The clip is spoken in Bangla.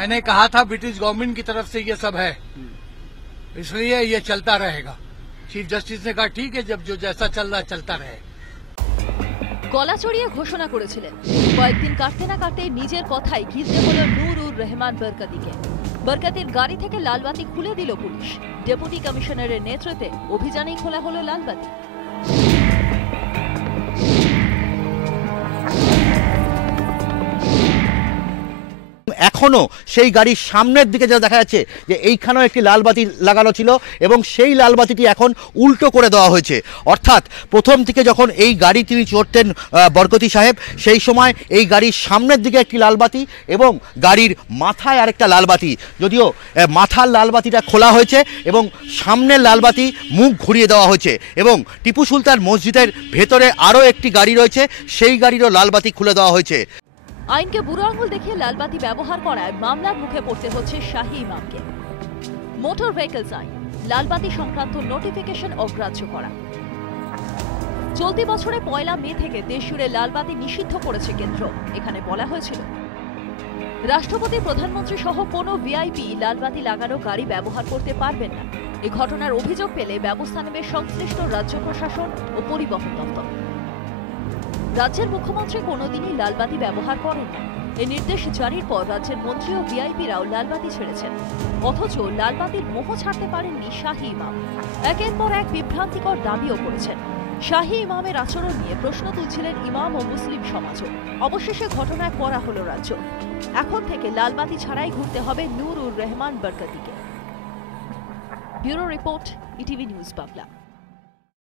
मैंने कहा था ब्रिटिश गवर्नमेंट की तरफ से ये सब है, इसलिए ये चलता रहेगा। चीफ जस्टिस ने कहा ठीक है, जब जो जैसा चल रहा चलता रहे। গলা চড়িয়ে ঘোষণা করেছিলেন, কয়েকদিন কাটতে না কাটতে নিজের কথাই ঘিরতে হলো নুরুর রহমান বরকতিকে। বরকতির গাড়ি থেকে লালবাতি খুলে দিল পুলিশ। ডেপুটি কমিশনারের নেতৃত্বে অভিযানেই খোলা হলো লালবাতি। এখনো সেই গাড়ির সামনের দিকে যা দেখা যাচ্ছে যে এইখানেও একটি লাল বাতি লাগানো ছিল এবং সেই লাল বাতিটি এখন উল্টো করে দেওয়া হয়েছে। অর্থাৎ প্রথম থেকে যখন এই গাড়ি তিনি চড়তেন বরকতি সাহেব, সেই সময় এই গাড়ির সামনের দিকে একটি লাল বাতি এবং গাড়ির মাথায় আরেকটা লাল বাতি, যদিও মাথার লাল বাতিটা খোলা হয়েছে এবং সামনের লাল বাতি মুখ ঘুরিয়ে দেওয়া হয়েছে এবং টিপু সুলতান মসজিদের ভেতরে আরও একটি গাড়ি রয়েছে, সেই গাড়িরও লাল বাতি খুলে দেওয়া হয়েছে। আইনকে বুড়ো আঙুল দেখিয়ে লালবাতি ব্যবহার করায় মামলার মুখে পড়তে হচ্ছে শাহী ইমামকে। মোটর ভেহিকলস আইন, লালবাতি সংক্রান্ত নোটিফিকেশন অগ্রাহ্য করা। চলতি বছরে 1 মে থেকে দেশজুড়ে লালবাতি নিষিদ্ধ করেছে কেন্দ্র। এখানে বলা হয়েছিল রাষ্ট্রপতি, প্রধানমন্ত্রী সহ কোনো ভিআইপি লালবাতি লাগানো গাড়ি ব্যবহার করতে পারবেন না। এই ঘটনার অভিযোগ পেলে ব্যবস্থা নেবে সংশ্লিষ্ট রাজ্য প্রশাসন ও পরিবহন দপ্তর। রাজ্যের মুখ্যমন্ত্রী কোনোদিনই লালবাতি ব্যবহার করেন না। এই নির্দেশ জারির পর রাজ্যের মন্ত্রী ও ভিআইপিরাও লালবাতি ছেড়েছেন, অথচ লালবাতির মোহ ছাড়তে পারেননি শাহী ইমাম। একের পর এক বিভ্রান্তিকর দাবিও করেছেন। শাহী ইমামের আচরণ নিয়ে প্রশ্ন তুলছিলেন ইমাম ও মুসলিম সমাজও। অবশেষে ঘটনায় কড়া হলো রাজ্য। এখন থেকে লালবাতি ছাড়াই ঘুরতে হবে নুরুর রহমান বরকতিকে। Bureau report, ETV news Bangla.